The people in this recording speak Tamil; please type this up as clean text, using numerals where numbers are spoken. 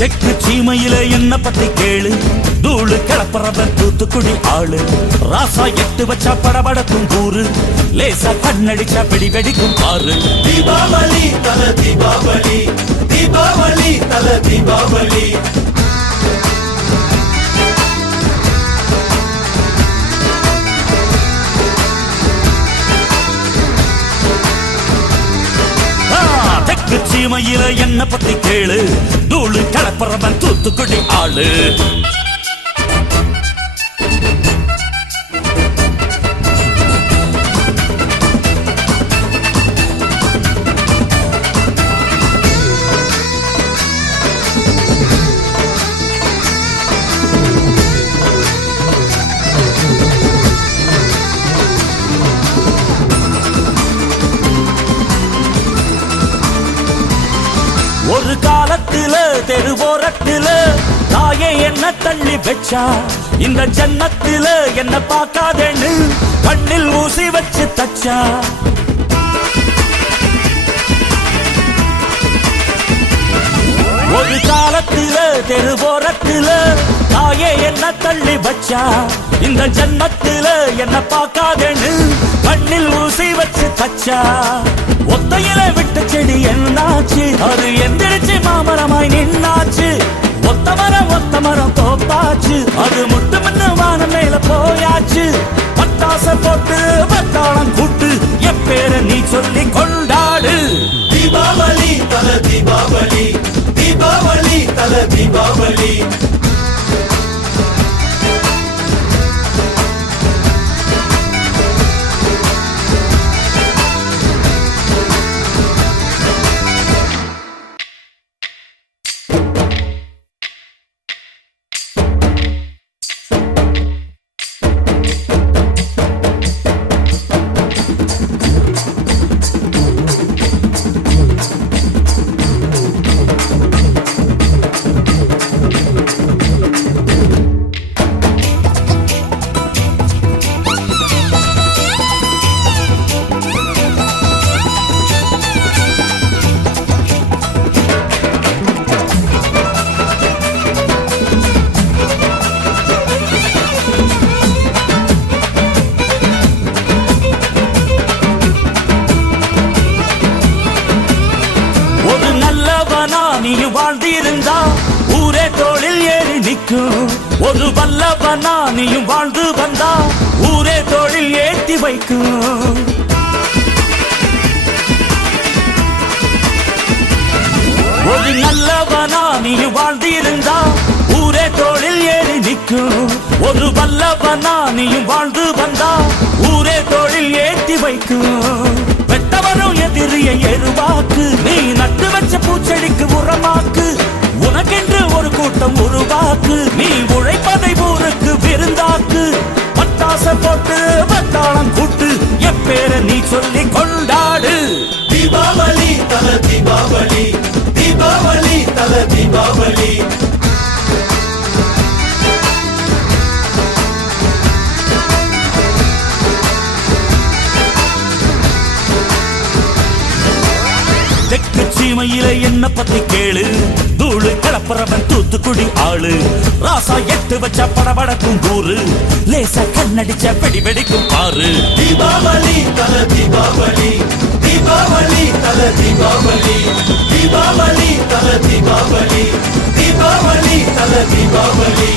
தெற்கு சீமையில என்ன பத்தி கேளு, தூளு கிளப்புறவன் தூத்துக்குடி ஆளு. ராசா எட்டு வச்சா படபடக்கும் கூறு, லேசா கண்ணடிச்சா பிடி வெடிக்கும் பாரு. தீபாவளி தல தீபாவளி, தீபாவளி தல தீபாவளி. தெற்கு சீமையில என்ன பத்தி கேளு, தூளு கிளப்புறவன் தூத்துக்குடி ஆளு. ஒரு காலத்தில தெருவோரத்தில தாயே என்ன தள்ளி வச்சா, இந்த ஜன்னத்தில என்ன பார்க்காதேன்னு கண்ணில் ஊசி வச்சு தச்சா. ஒரு காலத்தில தெருவோரத்தில தாயே என்ன தள்ளி வச்சா, இந்த ஜன்னத்தில என்ன பார்க்காதேன்னு கண்ணில் ஊசி வச்சு தச்சா. ஒத்தையில விட்ட செடி என்னாச்சு, அது எந்திரிச்சு மாமரமாய் நின்னாச்சு. ஒத்த மரம் தோப்பாச்சு, அது முட்டு மண்ணு வானம் மேல போயாச்சு. பட்டாச போட்டு பட்டாளம் கூட்டு, என் பேர நீ சொல்லி கொண்டாடு. தீபாவளி தல தீபாவளி, தீபாவளி தல தீபாவளி. நீயும் வாழ்ந்திருந்தா ஊரே தோளில் ஏறி நிற்கும். ஒரு வல்லவனா நீயும் வாழ்ந்து வந்தா ஊரே தோளில் ஏற்றி வைக்கும். ஒரு நல்லவனா நீயும் வாழ்ந்திருந்தா ஊரே தோளில் ஏறி நிற்கும். ஒரு வல்லவனா நீயும் வாழ்ந்து வந்தா ஊரே தோளில் ஏற்றி வைக்கும். வெட்டவரும் எதிரியை எருவாக்கு, நீ நட்டு வச்ச பூச்செடிக்கு உரமாக்கு. உனக்கென்று ஒரு கூட்டம் உருவாக்கு, நீ உழைப்பதை ஊருக்கு விருந்தாக்கு. பட்டாச போட்டு பட்டாளம் கூட்டு, என் பேர நீ சொல்லி கொண்டாடு. தீபாவளி தல தீபாவளி, தீபாவளி தல தீபாவளி. தெற்கு சீமையில என்ன பத்தி கேளு, தூளு கிளப்புறவன் தூத்துக்குடி ஆளு. ராசா எட்டு வச்சா படபடக்கும் கூறு, லேசா கண்ணடிச்சா வெடி வெடிக்கும் பாரு. தீபாவளி தல தீபாவளி, தீபாவளி தல தீபாவளி. தீபாவளி தல தீபாவளி, தீபாவளி தல தீபாவளி.